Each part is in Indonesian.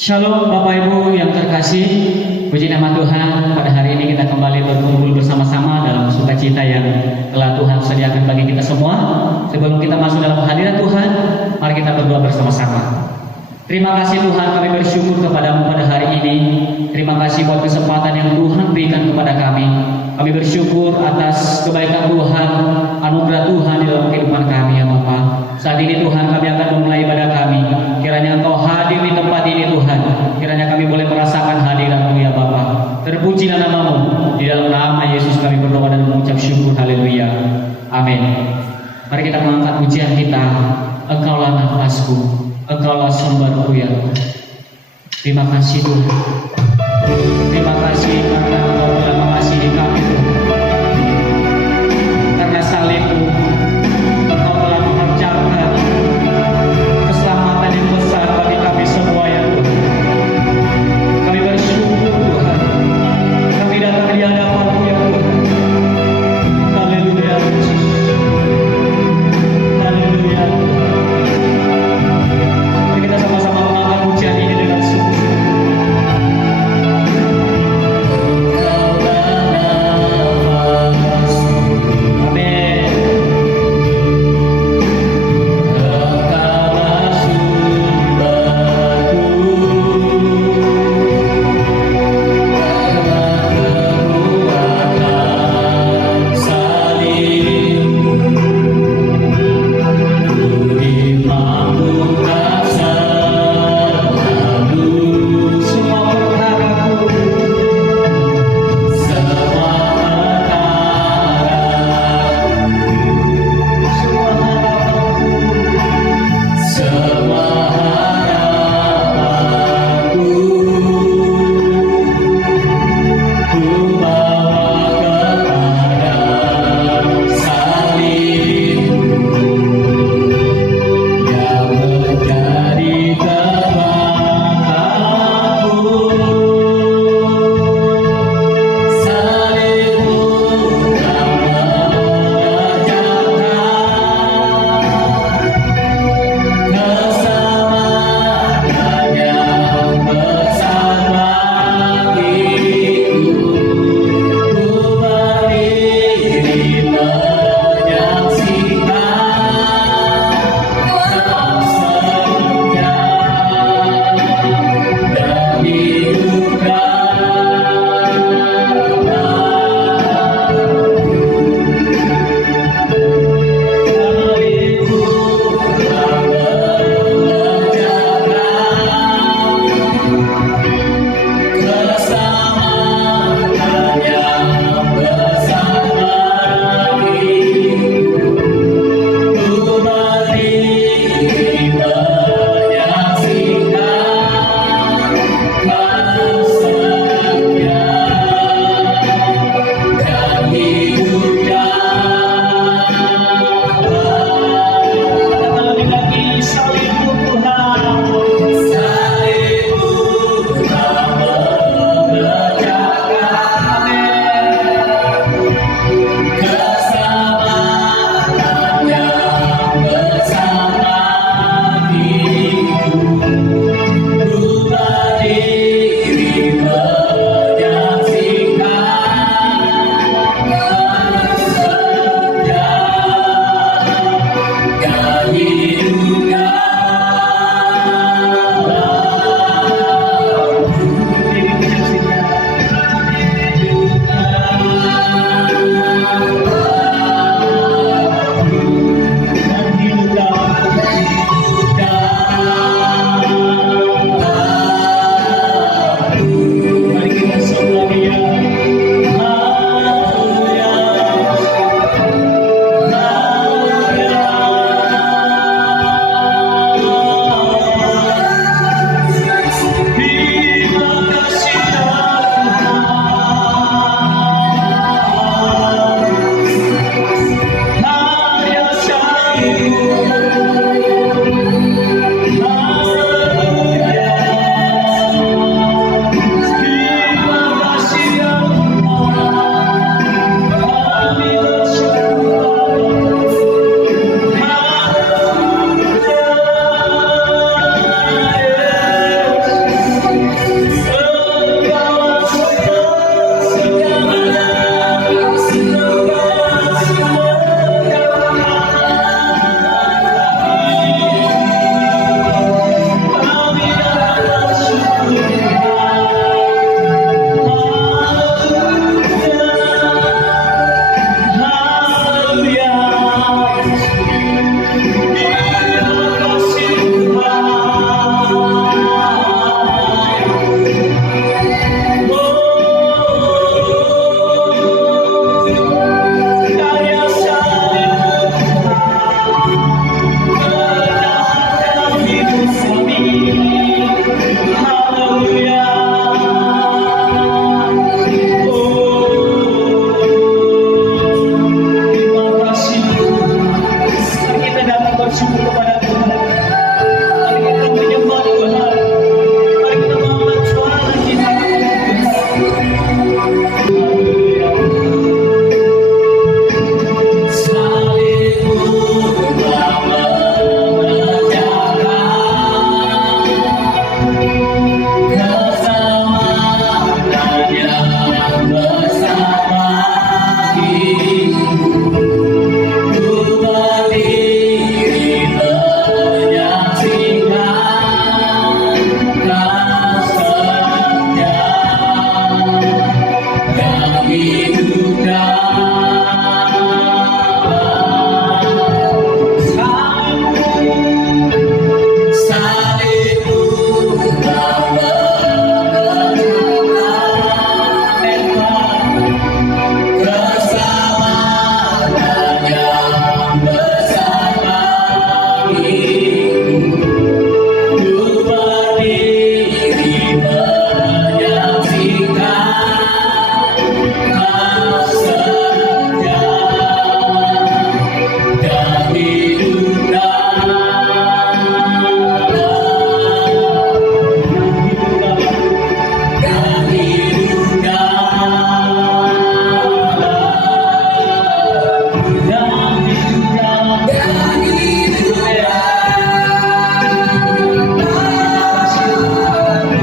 Shalom Bapak Ibu yang terkasih, puji nama Tuhan. Pada hari ini kita kembali berkumpul bersama-sama dalam sukacita yang telah Tuhan sediakan bagi kita semua. Sebelum kita masuk dalam hadirat Tuhan, mari kita berdoa bersama-sama. Terima kasih Tuhan, kami bersyukur kepadamu pada hari ini. Terima kasih buat kesempatan yang Tuhan berikan kepada kami. Kami bersyukur atas kebaikan Tuhan, anugerah Tuhan di dalam kehidupan kami ya Bapak. Saat ini Tuhan kami akan memulai ibadah kami. Kiranya Engkau hadir di tempat ini Tuhan. Kiranya kami boleh merasakan hadirat-Mu ya Bapa. Terpujilah nama-Mu. Di dalam nama Yesus kami berdoa dan mengucap syukur. Haleluya. Amin. Mari kita mengangkat pujian kita. Engkaulah nafasku, Engkaulah sumberku ya Tuhan. Terima kasih Tuhan. Terima kasih karena Engkau telah mengasihi kami Tuhan. Karena salib-Mu Engkau telah mengerjakan keselamatan yang besar bagi kami semua ya Tuhan. Kami bersyukur Tuhan. Kami datang di hadapan-Mu ya Tuhan. Haleluya Yesus. Haleluya Tuhan. Mari kita sama-sama mengangkat pujian ini dengan sungguh. bersyukur kepada Tuhan. Mari kita menyembah Tuhan. Mari kita mengangkat suara kita kepada Tuhan. Haleluya. Salibmu telah mengerjakan keselamatan yang besar bagiku. Ku berdiri menyaksikan kasih-Nya yang hidupkan. Salibmu telah mengerjakan keselamatan yang besar bagiku.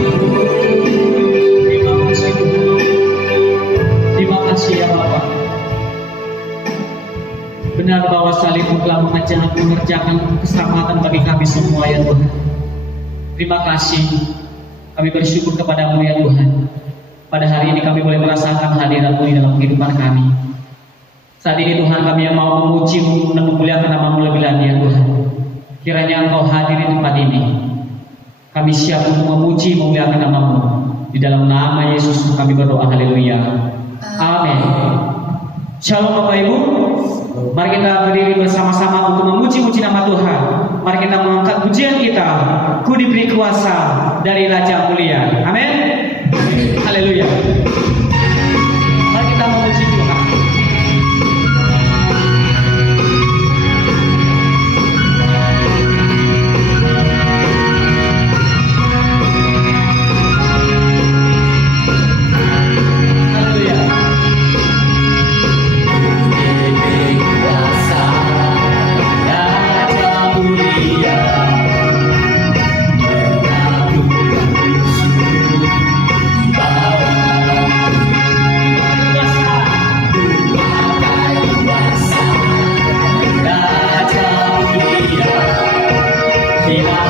Ku berdiri menyaksikan kasih-Nya yang Terima kasih ya Bapak. Benar bahwa salibmu telah mengerjakan keselamatan bagi kami semua ya Tuhan. Terima kasih. Kami bersyukur kepadamu ya Tuhan. Pada hari ini kami boleh merasakan hadirat-Mu di dalam kehidupan kami. Saat ini Tuhan kami yang mau memuji-Mu dan memuliakan nama-Mu lebih lagi ya Tuhan. Kiranya Engkau hadir di tempat ini. Kami siap untuk memuji memuliakan nama-Mu. Di dalam nama Yesus kami berdoa, haleluya. Amin. Shalom Bapak Ibu. Mari kita berdiri bersama-sama untuk memuji-muji nama Tuhan. Mari kita mengangkat pujian kita. Ku diberi kuasa dari Raja Mulia. Amin. Haleluya. Mari kita memuji Tuhan. Haleluya. Kuasa Raja Mulia, menaklukkan musuh di bawah. Terima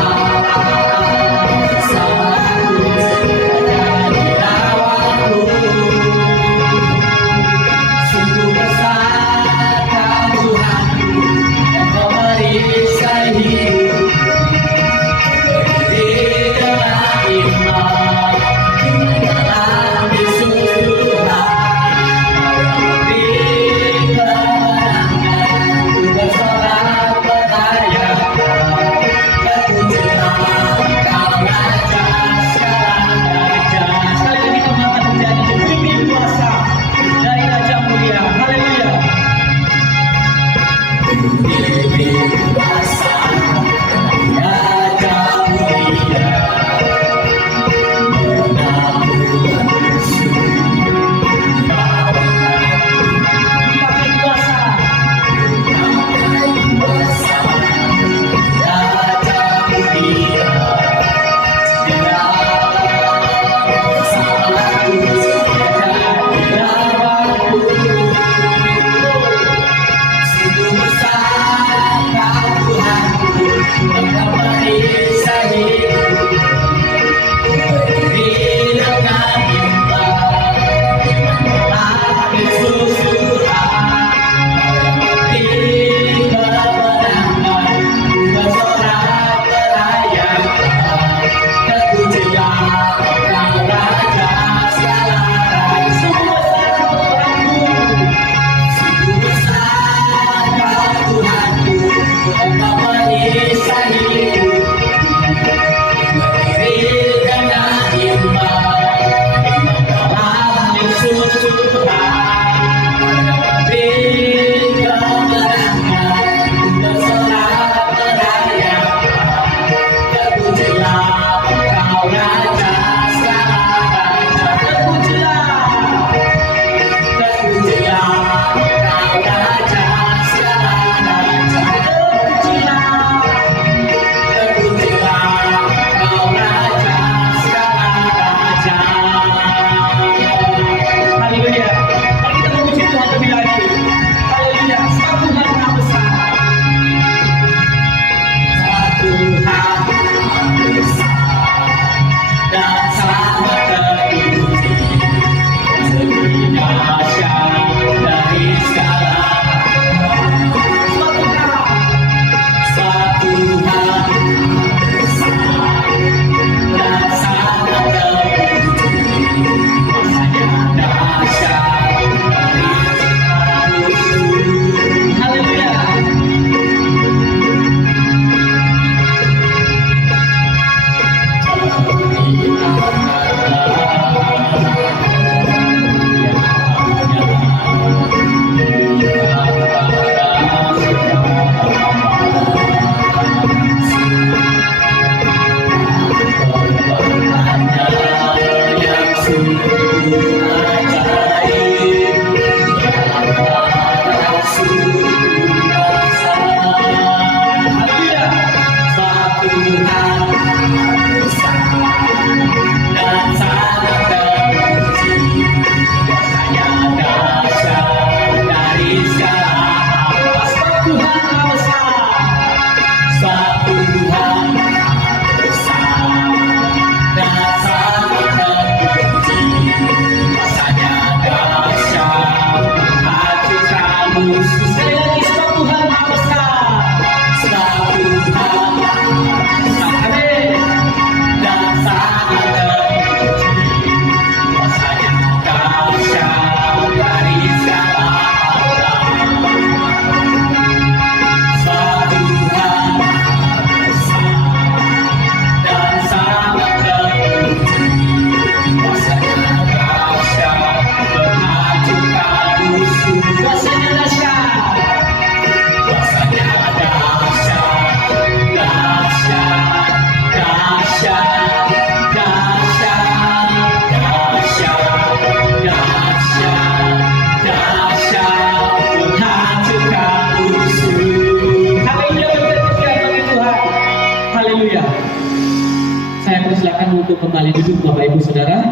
untuk kembali duduk Bapak Ibu Saudara.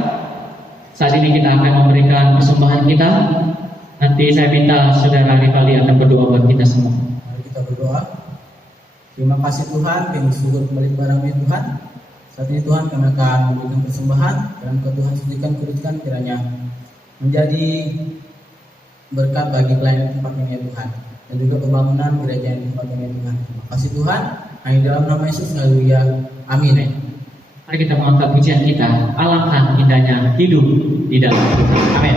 Saat ini kita akan memberikan persembahan kita. Nanti saya minta Saudara Rifali akan berdoa buat kita semua. Mari kita berdoa. Terima kasih Tuhan, kami syukur kembali kepadamu ya Tuhan. Saat ini Tuhan kami akan memberikan persembahan dan Tuhan sucikan kuduskan kiranya menjadi berkat bagi pelayanan tempat ini ya Tuhan, dan juga pembangunan gereja yang tempat ini ya Tuhan. Terima kasih Tuhan. Hanya dalam nama Yesus, haleluya, amin. Mari kita mengangkat pujian kita. Alangkah indahnya hidup di dalam Tuhan. Amin.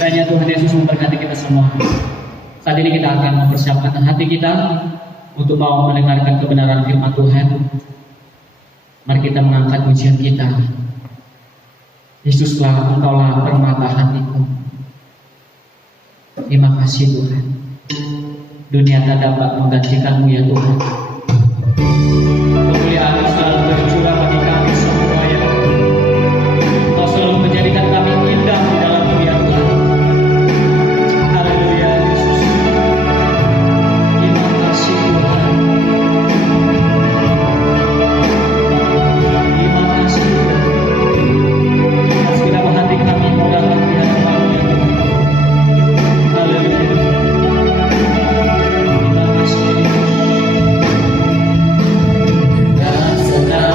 Kiranya Tuhan Yesus memberkati kita semua. Saat ini kita akan mempersiapkan hati kita untuk mau mendengarkan kebenaran firman Tuhan. Mari kita mengangkat pujian kita. Yesuslah, Engkaulah permata hatiku. Terima kasih Tuhan. Dunia tak dapat menggantikanmu ya Tuhan. Kemuliaan selalu tercurah bagi kami semua ya Tuhan. Kau selalu menjadikan kami indah di dalam-Mu ya Tuhan. Haleluya Yesus. Terima kasih Tuhan. Terima kasih Tuhan. Segala hati kami mendapat ya Tuhan. Haleluya. Terima kasih. Dan senang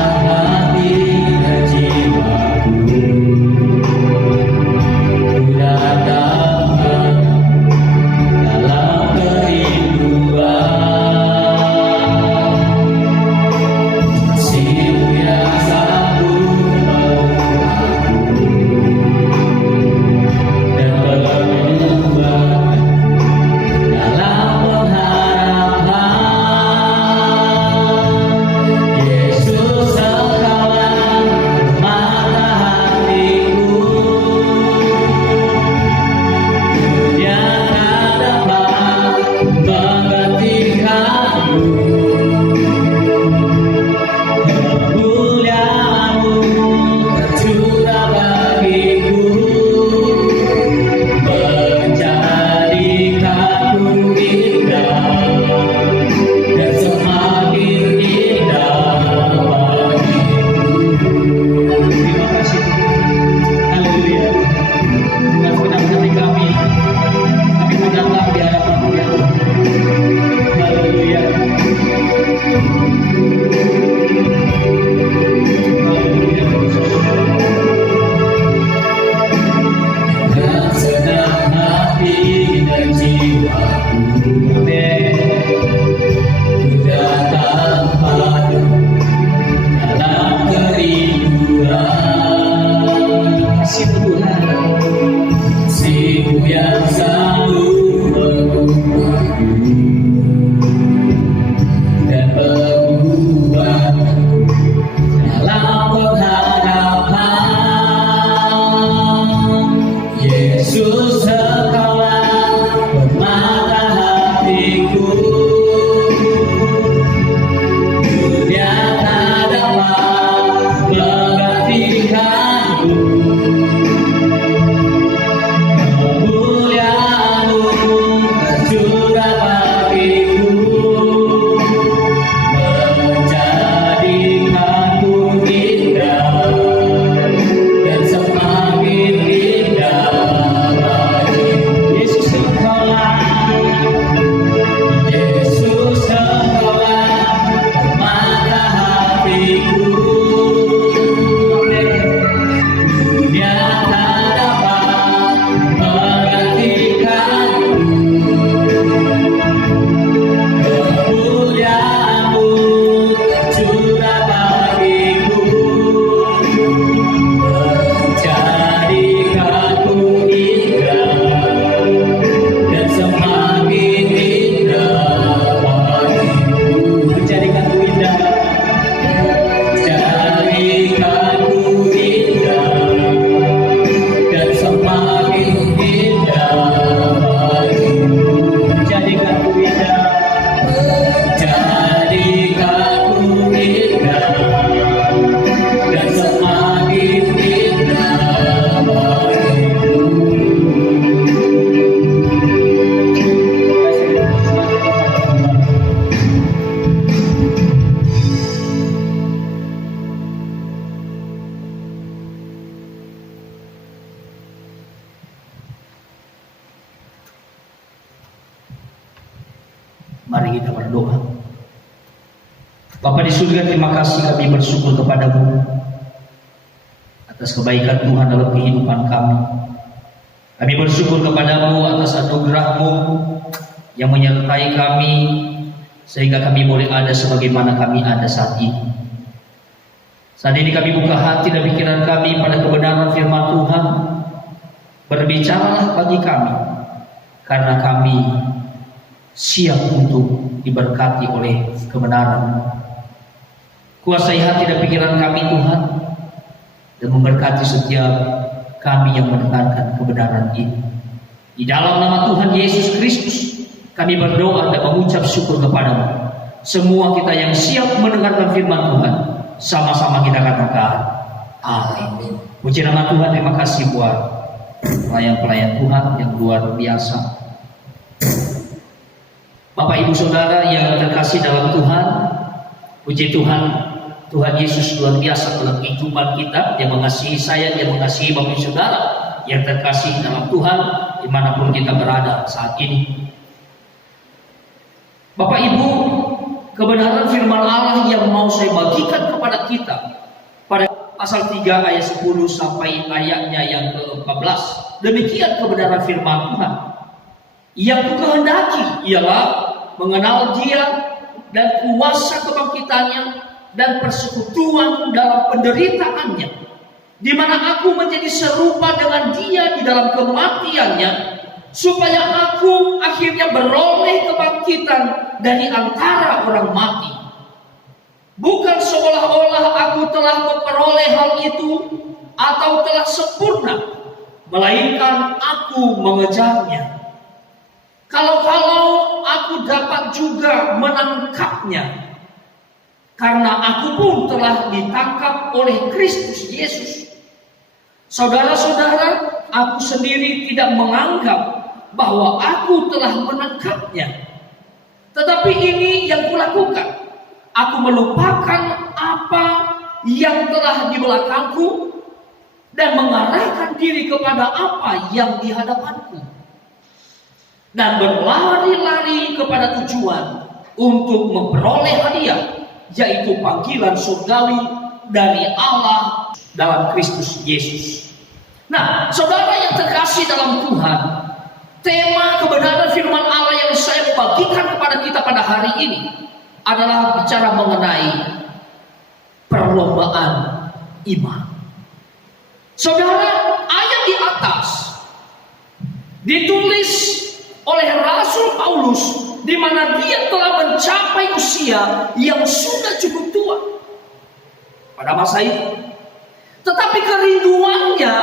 Yesus Engkaulah permata hatiku. Dunia tak dapat menggantikanmu. Kemuliaan-Mu tercurah bagiku, menjadikanku indah dan semakin indah bagiku. Yesus Engkaulah, Yesus Engkaulah permata hatiku. Dunia tak dapat menggantikanmu. Kemuliaan-Mu tercurah bagiku, menjadikanku indah dan semakin indah bagiku. Menjadikanku indah, menjadikanku indah dan semakin indah bagiku. Menjadikanku indah, menjadikanku indah dan semakin indah bagiku. Mari kita berdoa. Bapa di surga, terima kasih kami bersyukur kepadamu atas kebaikan Tuhan dalam kehidupan kami. Kami bersyukur kepadamu atas anugerah-Mu yang menyertai kami sehingga kami boleh ada sebagaimana kami ada saat ini. Saat ini kami buka hati dan pikiran kami pada kebenaran firman Tuhan. Berbicaralah bagi kami, karena kami siap untuk diberkati oleh kebenaran. Kuasai hati dan pikiran kami Tuhan, dan memberkati setiap kami yang mendengarkan kebenaran ini. Di dalam nama Tuhan Yesus Kristus kami berdoa dan mengucap syukur kepadamu. Semua kita yang siap mendengarkan firman Tuhan, sama-sama kita katakan amin. Puji nama Tuhan. Terima kasih buat pelayan-pelayan Tuhan yang luar biasa. Bapak Ibu Saudara yang terkasih dalam Tuhan, puji Tuhan, Tuhan Yesus luar biasa dalam kehidupan kita. Dia mengasihi saya, Dia mengasihi Bapak Ibu Saudara yang terkasih dalam Tuhan dimanapun kita berada saat ini. Bapak Ibu, kebenaran firman Allah yang mau saya bagikan kepada kita pada pasal 3 ayat 10 sampai ayatnya yang ke-14. Demikian kebenaran firman Tuhan. Yang kukehendaki ialah mengenal Dia dan kuasa kebangkitannya dan persekutuan dalam penderitaannya, di mana aku menjadi serupa dengan Dia di dalam kematiannya, supaya aku akhirnya beroleh kebangkitan dari antara orang mati. Bukan seolah-olah aku telah memperoleh hal itu atau telah sempurna, melainkan aku mengejarnya. Kalau aku dapat juga menangkapnya, karena aku pun telah ditangkap oleh Kristus Yesus. Saudara-saudara, aku sendiri tidak menganggap bahwa aku telah menangkapnya, tetapi ini yang kulakukan. Aku melupakan apa yang telah di belakangku dan mengarahkan diri kepada apa yang di hadapanku, dan berlari-lari kepada tujuan untuk memperoleh hadiah, yaitu panggilan surgawi dari Allah dalam Kristus Yesus. Nah, saudara yang terkasih dalam Tuhan, tema kebenaran firman Allah yang saya bagikan kepada kita pada hari ini adalah bicara mengenai perlombaan iman. Saudara, ayat di atas ditulis oleh Rasul Paulus, di mana dia telah mencapai usia yang sudah cukup tua pada masa itu. Tetapi kerinduannya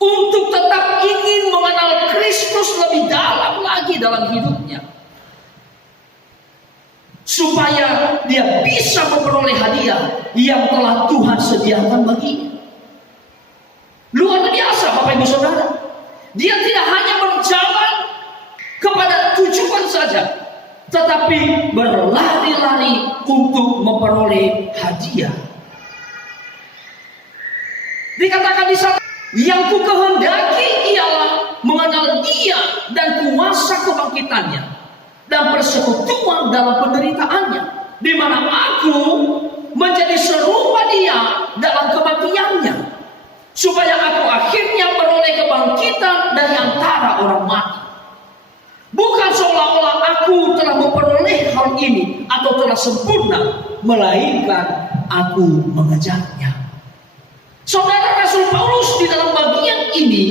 untuk tetap ingin mengenal Kristus lebih dalam lagi dalam hidupnya, supaya dia bisa memperoleh hadiah yang telah Tuhan sediakan baginya. Luar biasa Bapak Ibu Saudara. Dia tidak hanya berjalan kepada tujuan saja, tetapi berlari-lari untuk memperoleh hadiah. Dikatakan di sana, yang ku kehendaki ialah mengenal Dia dan kuasa kebangkitannya dan persekutuan dalam penderitaannya, di mana aku menjadi serupa Dia dalam kematiannya, supaya aku akhirnya beroleh kebangkitan dari antara orang mati. Bukan seolah-olah aku telah memperoleh hal ini atau telah sempurna, melainkan aku mengejarnya. Saudara, Rasul Paulus di dalam bagian ini,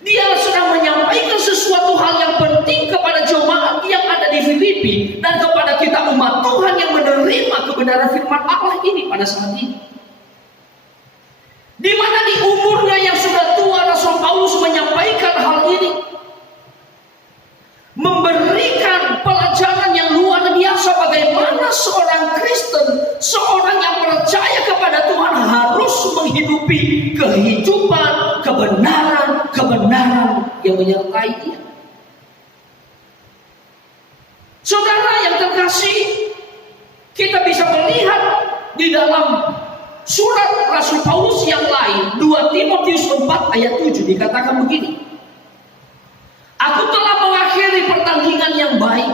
dia sedang menyampaikan sesuatu hal yang penting kepada jemaat yang ada di Filipi dan kepada kita umat Tuhan yang menerima kebenaran firman Allah ini pada saat ini. Di mana di umurnya yang sudah tua, Rasul Paulus menyampaikan hal ini, memberikan pelajaran yang luar biasa bagaimana seorang Kristen, seorang yang percaya kepada Tuhan harus menghidupi kehidupan kebenaran yang menyertai dia. Saudara yang terkasih, kita bisa melihat di dalam surat Rasul Paulus yang lain, 2 Timotius 4 ayat 7 dikatakan begini, aku telah mengakhiri pertandingan yang baik,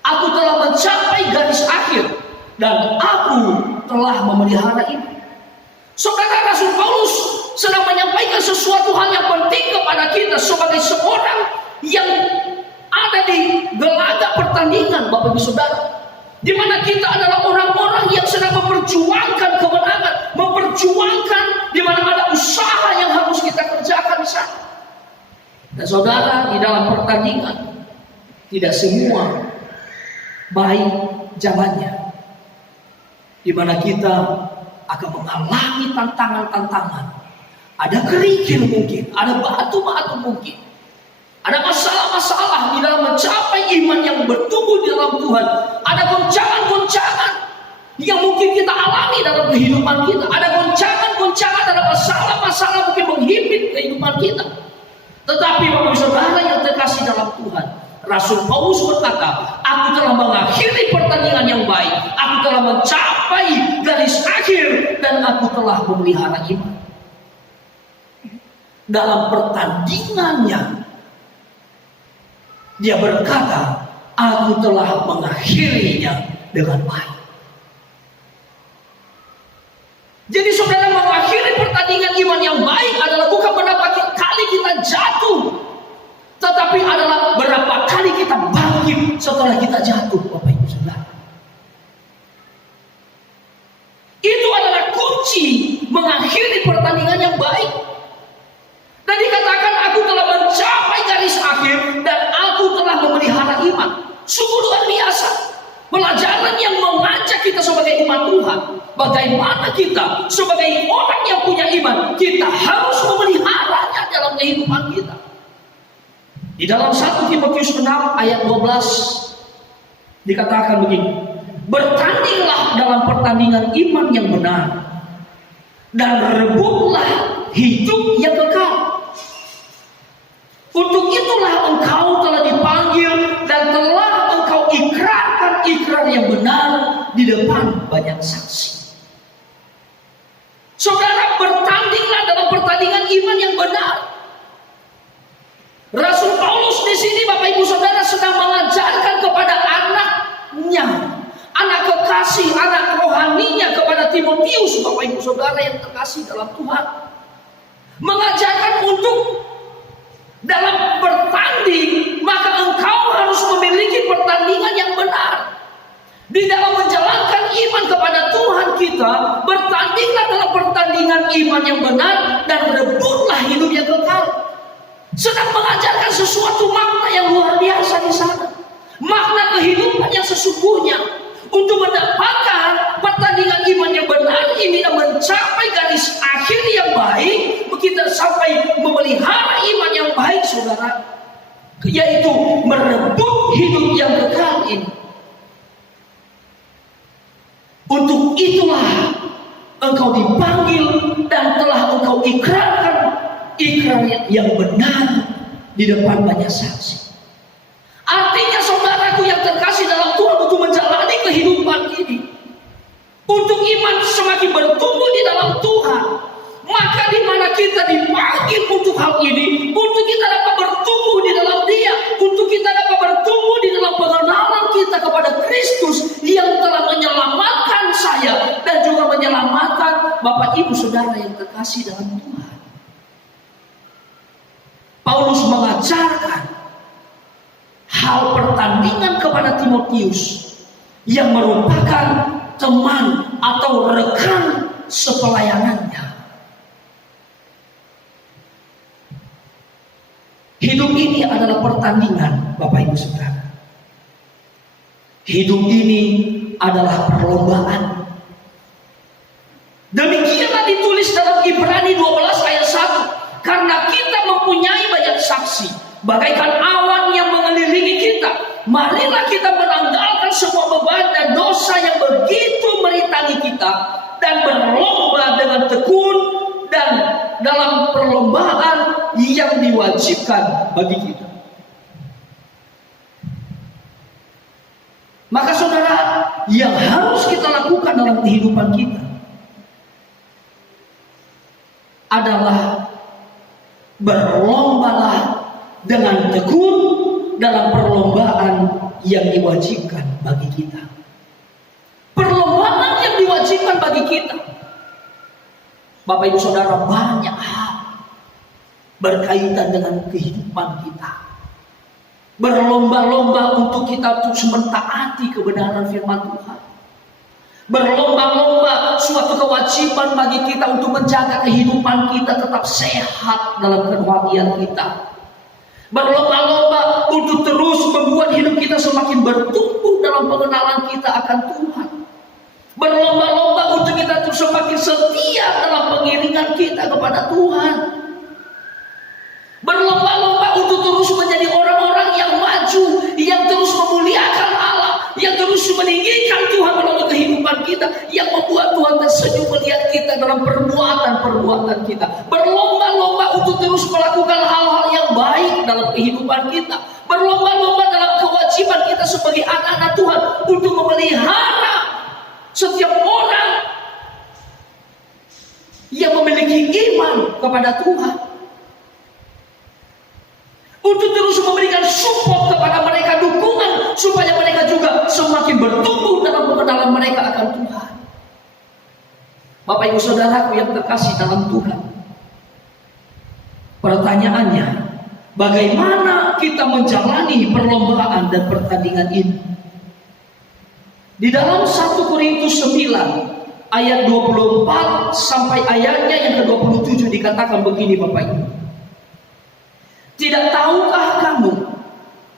aku telah mencapai garis akhir, dan aku telah memelihara ini. Saudara, Rasul Paulus sedang menyampaikan sesuatu hal yang penting kepada kita sebagai seorang yang ada di gelaga pertandingan, Bapak Ibu Saudara, di mana kita adalah orang-orang yang sedang memperjuangkan kemenangan, memperjuangkan di mana ada usaha yang harus kita kerjakan di sana. Dan saudara, di dalam pertandingan tidak semua baik jalannya, di mana kita akan mengalami tantangan-tantangan. Ada kerikil mungkin, ada batu-batu mungkin, ada masalah-masalah di dalam mencapai iman yang bertumbuh di dalam Tuhan. Ada goncangan-goncangan yang mungkin kita alami dalam kehidupan kita. Ada goncangan-goncangan, ada masalah-masalah mungkin menghimpit kehidupan kita. Tetapi Bapak Saudara yang terkasih dalam Tuhan, Rasul Paulus berkata, aku telah mengakhiri pertandingan yang baik, aku telah mencapai garis akhir, dan aku telah memelihara iman. Dalam pertandingannya, dia berkata, aku telah mengakhirinya dengan baik. Jadi saudara, mengakhiri pertandingan iman yang baik adalah bukan berapa kali kita jatuh, tetapi adalah berapa kali kita bangkit setelah kita jatuh, Bapak Ibu Saudara. Itu adalah kunci mengakhiri pertandingan yang baik. Dan dikatakan aku telah mencapai garis akhir dan aku telah memelihara iman. Sungguh luar biasa. Pelajaran yang mengajak kita sebagai umat Tuhan, bagaimana kita sebagai orang yang punya iman, kita harus memeliharanya dalam kehidupan kita. Di dalam 1 Timotius 6 ayat 12 dikatakan begini, bertandinglah dalam pertandingan iman yang benar dan rebutlah hidup yang kekal. Untuk itulah engkau telah dipanggil dan telah engkau ikrarkan ikrar yang benar di depan banyak saksi. Saudara, bertandinglah dalam pertandingan iman yang benar. Rasul Paulus di sini, Bapak Ibu Saudara, sedang mengajarkan kepada anaknya, anak kekasih, anak rohaninya, kepada Timotius, Bapak Ibu Saudara yang terkasih dalam Tuhan, mengajarkan untuk dalam bertanding, maka engkau harus memiliki pertandingan yang benar. Di dalam menjalankan iman kepada Tuhan kita, bertandinglah dalam pertandingan iman yang benar dan rebutlah hidup yang kekal. Sedang mengajarkan sesuatu makna yang luar biasa di sana. Makna kehidupan yang sesungguhnya. untuk mendapatkan pertandingan iman yang benar ini dan mencapai garis akhir yang baik, kita sampai memelihara iman yang baik, saudara, yaitu merebut hidup yang kekal ini. Untuk itulah engkau dipanggil dan telah engkau ikrarkan ikrar yang benar di depan banyak saksi. Artinya saudaraku yang terkasih dalam Tuhan, untuk menjalani kehidupan ini, untuk iman semakin bertumbuh di dalam Tuhan, maka di mana kita dipanggil untuk hal ini, untuk kita dapat bertumbuh di dalam Dia, untuk kita dapat bertumbuh di dalam pengenalan kita kepada Kristus yang telah menyelamatkan saya dan juga menyelamatkan Bapak Ibu Saudara yang terkasih dalam Tuhan. Paulus mengajarkan hal pertandingan kepada Timotius yang merupakan teman atau rekan sepelayanannya. Hidup ini adalah pertandingan, Bapak Ibu Saudara. Hidup ini adalah perlombaan. Demikianlah ditulis dalam Ibrani 12 ayat 1. Karena kita mempunyai banyak saksi, bagaikan awan yang mengelilingi kita, marilah kita menanggalkan semua beban dan dosa yang begitu merintangi kita, dan berlomba dengan tekun dan dalam perlombaan yang diwajibkan bagi kita. Maka saudara, yang harus kita lakukan dalam kehidupan kita adalah berlombalah dengan tekun dalam perlombaan yang diwajibkan bagi kita. Perlombaan yang diwajibkan bagi kita, Bapak Ibu Saudara, banyak hal berkaitan dengan kehidupan kita. Berlomba-lomba untuk kita terus mentaati kebenaran firman Tuhan. Berlomba-lomba suatu kewajiban bagi kita untuk menjaga kehidupan kita tetap sehat dalam kerohanian kita. Berlomba-lomba untuk terus membuat hidup kita semakin bertumbuh dalam pengenalan kita akan Tuhan. Berlomba-lomba untuk kita terus semakin setia dalam pengiringan kita kepada Tuhan. Berlomba-lomba untuk terus menjadi orang-orang yang maju, yang terus memuliakan Allah, yang terus meninggikan Tuhan melalui kehidupan kita, yang membuat Tuhan tersenyum melihat kita dalam perbuatan-perbuatan kita. Berlomba-lomba untuk terus melakukan hal-hal yang baik dalam kehidupan kita. Berlomba-lomba dalam kewajiban kita sebagai anak-anak Tuhan untuk memelihara setiap orang yang memiliki iman kepada Tuhan, untuk terus memberikan support kepada mereka, dukungan supaya mereka juga semakin bertumbuh dalam pengenalan mereka akan Tuhan. Bapak Ibu Saudaraku yang terkasih dalam Tuhan, pertanyaannya, bagaimana kita menjalani perlombaan dan pertandingan ini? Di dalam 1 Korintus 9 ayat 24 sampai ayatnya yang ke-27 dikatakan begini, Bapak Ibu. Tidak tahukah kamu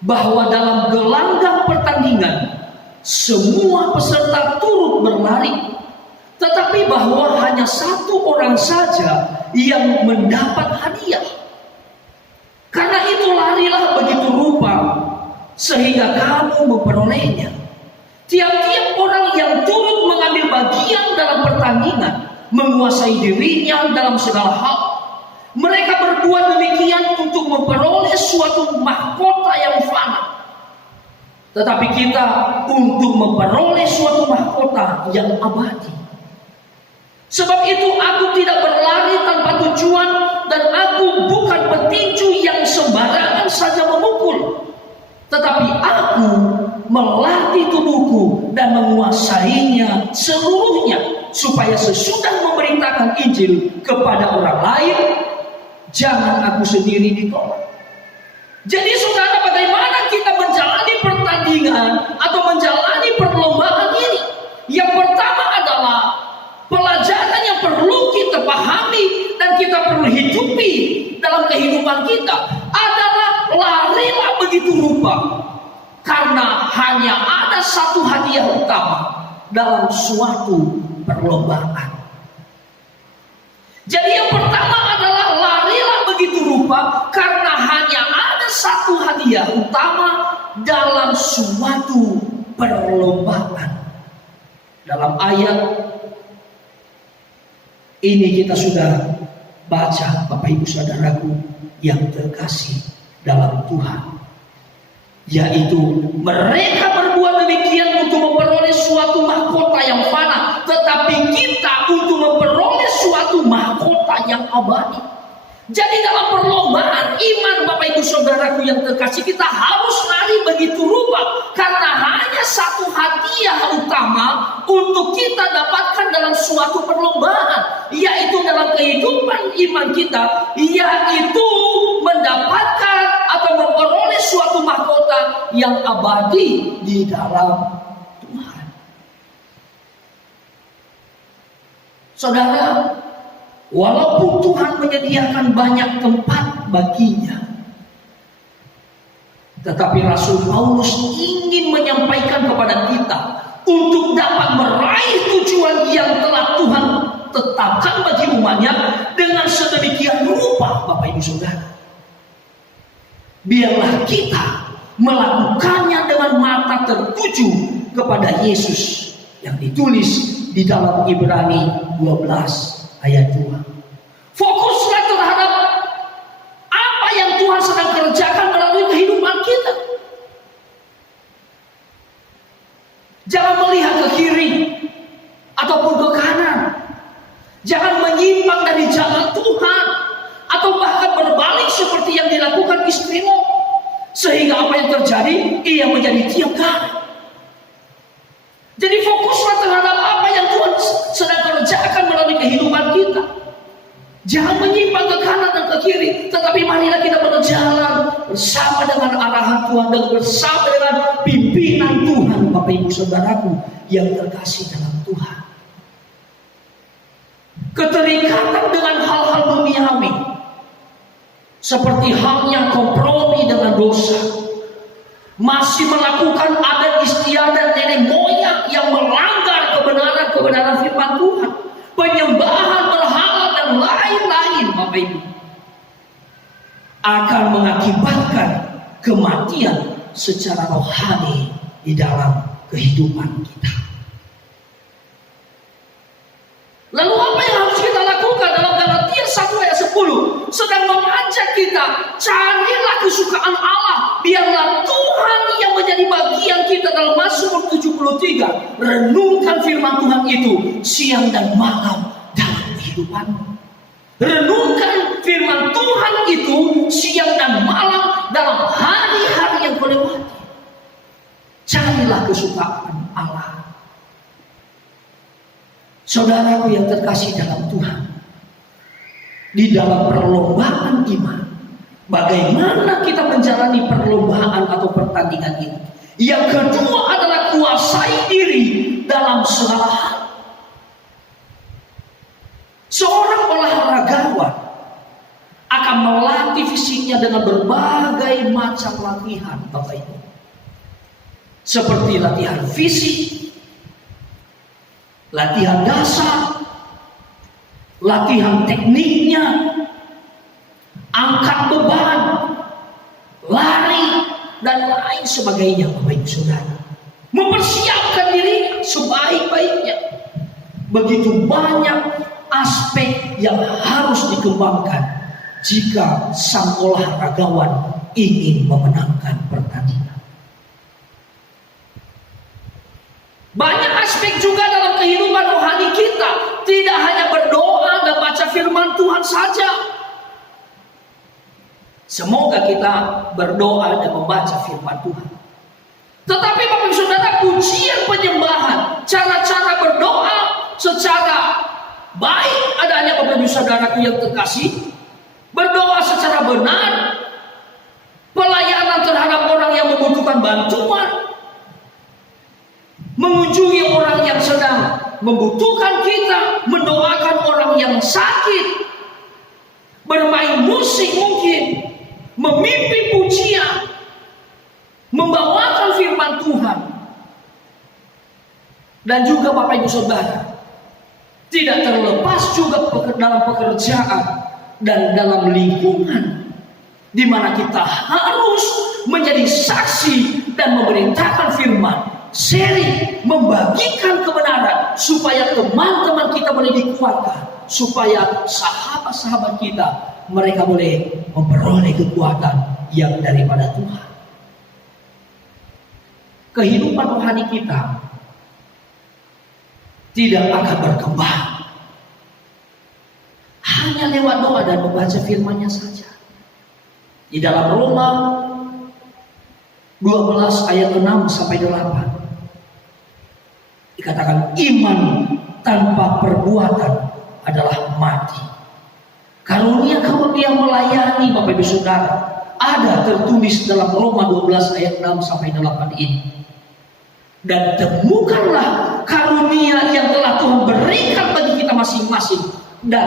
bahwa dalam gelanggang pertandingan semua peserta turut berlari, tetapi bahwa hanya satu orang saja yang mendapat hadiah? Karena itu larilah begitu rupa sehingga kamu memperolehnya. Tiap-tiap orang yang turut mengambil bagian dalam pertandingan menguasai dirinya dalam segala hal. Mereka berbuat demikian untuk memperoleh suatu mahkota yang fana. Tetapi kita untuk memperoleh suatu mahkota yang abadi. Sebab itu aku tidak berlari tanpa tujuan, dan aku bukan petinju yang sembarangan saja memukul. Tetapi aku melatih tubuhku dan menguasainya seluruhnya, supaya sesudah memberitakan Injil kepada orang lain, jangan aku sendiri ditolak. Jadi saudara, bagaimana kita menjalani pertandingan atau menjalani perlombaan ini? Yang pertama adalah pelajaran yang perlu kita pahami dan kita perlu hidupi dalam kehidupan kita adalah larilah begitu rupa karena hanya ada satu hadiah utama dalam suatu perlombaan. Jadi yang pertama adalah larilah begitu rupa, karena hanya ada satu hadiah utama dalam suatu perlombaan. Dalam ayat ini kita sudah baca, Bapak Ibu Saudaraku yang terkasih dalam Tuhan, yaitu mereka berbuat demikian untuk memperoleh suatu mahkota yang fana, tetapi kita untuk memperoleh suatu mahkota yang abadi. Jadi dalam perlombaan iman, Bapak Ibu Saudaraku yang terkasih, kita harus lari begitu rupa, karena hanya satu hadiah utama untuk kita dapatkan dalam suatu perlombaan, yaitu dalam kehidupan iman kita, yaitu mendapatkan atau memperoleh suatu mahkota yang abadi di dalam Tuhan. Saudara, walaupun Tuhan menyediakan banyak tempat baginya, tetapi Rasul Paulus ingin menyampaikan kepada kita untuk dapat meraih tujuan yang telah Tuhan tetapkan bagi umatnya dengan sedemikian rupa, Bapak Ibu Saudara. Biarlah kita melakukannya dengan mata tertuju kepada Yesus yang ditulis di dalam Ibrani 12 ayat 2. Fokuslah terhadap apa yang Tuhan sedang kerjakan melalui kehidupan kita. Jangan melihat ke kiri ataupun ke kanan. Jangan menyimpang dari jalan Tuhan, atau bahkan berbalik seperti yang dilakukan istri Lot, sehingga apa yang terjadi? Ia menjadi tiang garam. Jadi fokuslah terhadap apa yang Tuhan sedang kerjakan melalui kehidupan kita. Jangan menyimpang ke kanan dan ke kiri, tetapi marilah kita berjalan bersama dengan arahan Tuhan dan bersama dengan pimpinan Tuhan, Bapak Ibu Saudaraku yang terkasih dalam Tuhan. Keterikatan dengan hal-hal duniawi, seperti halnya kompromi dengan dosa, masih melakukan adat istiadat nenek moyang yang melanggar kebenaran firman Tuhan, penyembahan berhala dan lain-lain, Bapak Ibu, akan mengakibatkan kematian secara rohani di dalam kehidupan kita. Lalu apa yang harus kita lakukan? Dalam Galatia 1 ayat 10 sedang mengajak kita, carilah kesukaan Allah, biarlah Tuhan yang menjadi bagian kita. Dalam Mazmur 73, renungkan firman Tuhan itu siang dan malam dalam kehidupanmu. Renungkan firman Tuhan itu siang dan malam dalam hari-hari yang kau lewati. Carilah kesukaan Allah. Saudaraku yang terkasih dalam Tuhan, di dalam perlombaan iman, bagaimana kita menjalani perlombaan atau pertandingan ini? Yang kedua adalah kuasai diri dalam segala hal. Seorang olahragawan akan melatih fisiknya dengan berbagai macam latihan, Bapak Ibu. Seperti latihan fisik, latihan dasar, latihan tekniknya, angkat beban, lari, dan lain sebagainya, Bapak Ibu Saudara. Mempersiapkan diri sebaik-baiknya. Begitu banyak aspek yang harus dikembangkan jika sang olahragawan ingin memenangkan pertandingan. Banyak aspek juga dalam kehidupan rohani kita. Tidak hanya berdoa dan baca firman Tuhan saja. Semoga kita berdoa dan membaca firman Tuhan. Tetapi Bapak Ibu Saudara, pujian penyembahan, cara-cara berdoa secara baik adanya, Bapak Ibu Saudaraku yang terkasih, berdoa secara benar, pelayanan terhadap orang yang membutuhkan bantuan, mengunjungi orang yang sedang membutuhkan kita, mendoakan orang yang sakit, bermain musik mungkin, memimpin pujian, membawakan dan juga Bapak Ibu Saudara, tidak terlepas juga dalam pekerjaan dan dalam lingkungan di mana kita harus menjadi saksi dan memberitakan firman, sharing, membagikan kebenaran supaya teman-teman kita boleh dikuatkan, supaya sahabat-sahabat kita mereka boleh memperoleh kekuatan yang daripada Tuhan. Kehidupan rohani kita tidak akan berkembang hanya lewat doa dan membaca firman-Nya saja. Di dalam Roma 12 ayat 6 sampai 8 dikatakan iman tanpa perbuatan adalah mati. Karunia melayani Bapak Ibu Saudara ada tertulis dalam Roma 12 ayat 6 sampai 8 ini. Dan temukanlah karunia yang telah Tuhan berikan bagi kita masing-masing dan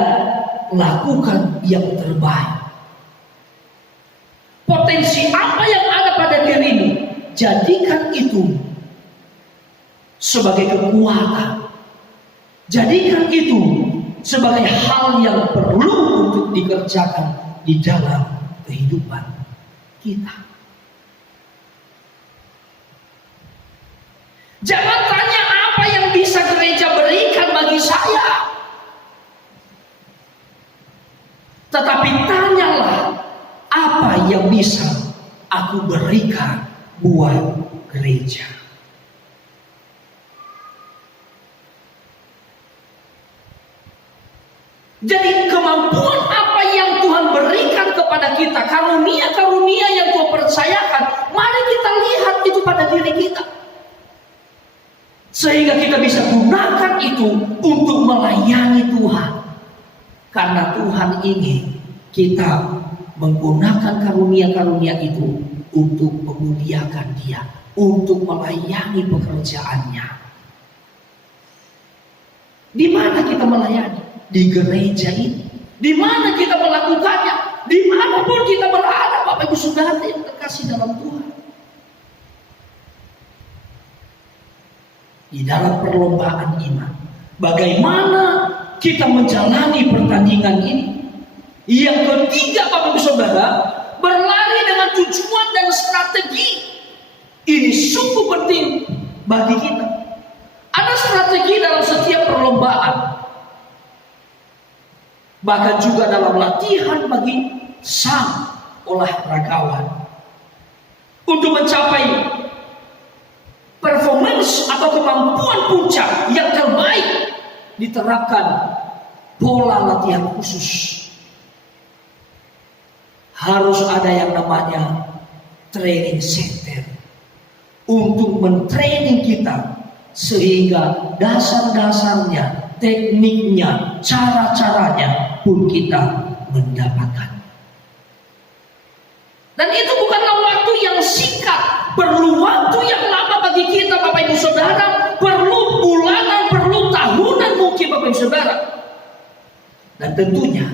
lakukan yang terbaik. Potensi apa yang ada pada dirimu, jadikan itu sebagai kekuatan. Jadikan itu sebagai hal yang perlu untuk dikerjakan di dalam kehidupan kita. Jangan tanya apa yang bisa gereja berikan bagi saya, tetapi tanyalah apa yang bisa aku berikan buat gereja. Jadi kemampuan apa yang Tuhan berikan kepada kita, karunia-karunia yang Tuhan percayakan, mari kita lihat itu pada diri kita. Sehingga kita bisa gunakan itu untuk melayani Tuhan. Karena Tuhan ingin kita menggunakan karunia-karunia itu untuk memuliakan Dia, untuk melayani pekerjaannya. Di mana kita melayani? Di gereja ini. Di mana kita melakukannya? Dimanapun kita berada, Bapak Ibu Saudara yang terkasih dalam Tuhan. Di dalam perlombaan iman, bagaimana kita menjalani pertandingan ini? Yang ketiga, Bapak Ibu Saudara, berlari dengan tujuan dan strategi. Ini sungguh penting bagi kita. Ada strategi dalam setiap perlombaan, bahkan juga dalam latihan bagi sang olahragawan untuk mencapai performance atau kemampuan puncak yang terbaik. Diterapkan pola latihan khusus. Harus ada yang namanya training center untuk mentraining kita sehingga dasar-dasarnya, tekniknya, cara-caranya pun kita mendapatkan. Dan itu bukanlah waktu yang singkat, perlu waktu yang lama bagi kita, Bapak Ibu Saudara, perlu bulanan, perlu tahunan mungkin, Bapak Ibu Saudara. Dan tentunya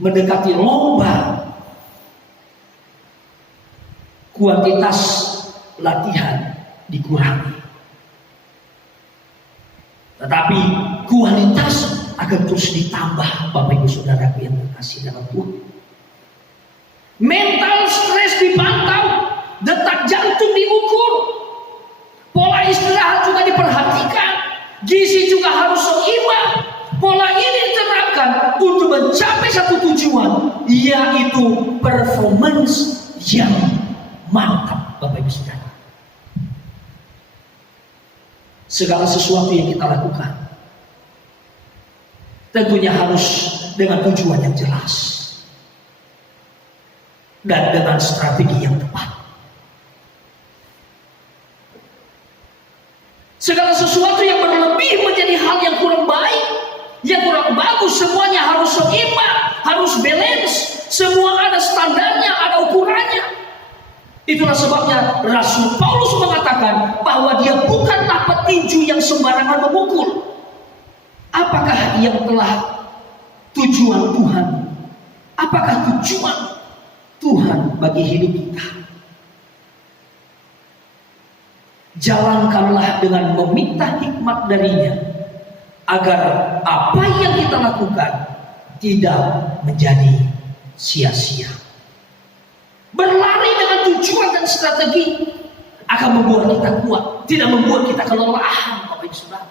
mendekati lomba, kuantitas latihan dikurangi, tetapi kualitas akan terus ditambah, Bapak Ibu Saudara yang terkasih dalam Tuhan. Mental stres dipantau, detak jantung diukur, pola istirahat juga diperhatikan, gizi juga harus seimbang. Pola ini diterapkan untuk mencapai satu tujuan, yaitu performance yang mantap, Bapak Ibu Saudara. Segala sesuatu yang kita lakukan tentunya harus dengan tujuan yang jelas dan dengan strategi yang tepat. Segala sesuatu yang berlebih menjadi hal yang kurang baik, yang kurang bagus. Semuanya harus seimbang, harus balance. Semua ada standarnya, ada ukurannya. Itulah sebabnya Rasul Paulus mengatakan bahwa dia bukanlah petinju yang sembarangan memukul. Apakah yang telah tujuan Tuhan? Apakah tujuan Tuhan bagi hidup kita? jalankanlah dengan meminta hikmat darinya, agar apa yang kita lakukan tidak menjadi sia-sia. Berlari dengan tujuan dan strategi akan membuat kita kuat, tidak membuat kita kelelahan, Bapak Ibu Saudara.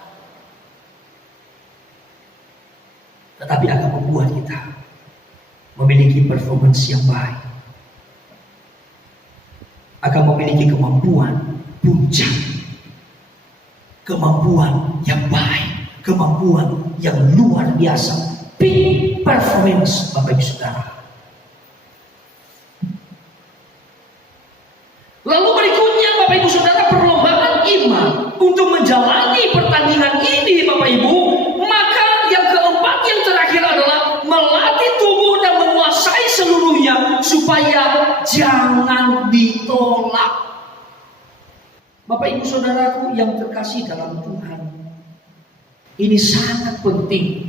Tetapi akan membuat kita memiliki performance yang baik, akan memiliki kemampuan puncak, kemampuan yang baik, kemampuan yang luar biasa, peak performance, Bapak Ibu Saudara. Lalu berikutnya, Bapak Ibu Saudara, perlombaan iman untuk menjalani pertandingan ini, Bapak Ibu. Maka yang keempat, yang terakhir adalah melatih tubuh dan menguasai seluruhnya supaya jangan ditolak. Bapak Ibu Saudaraku yang terkasih dalam Tuhan, ini sangat penting,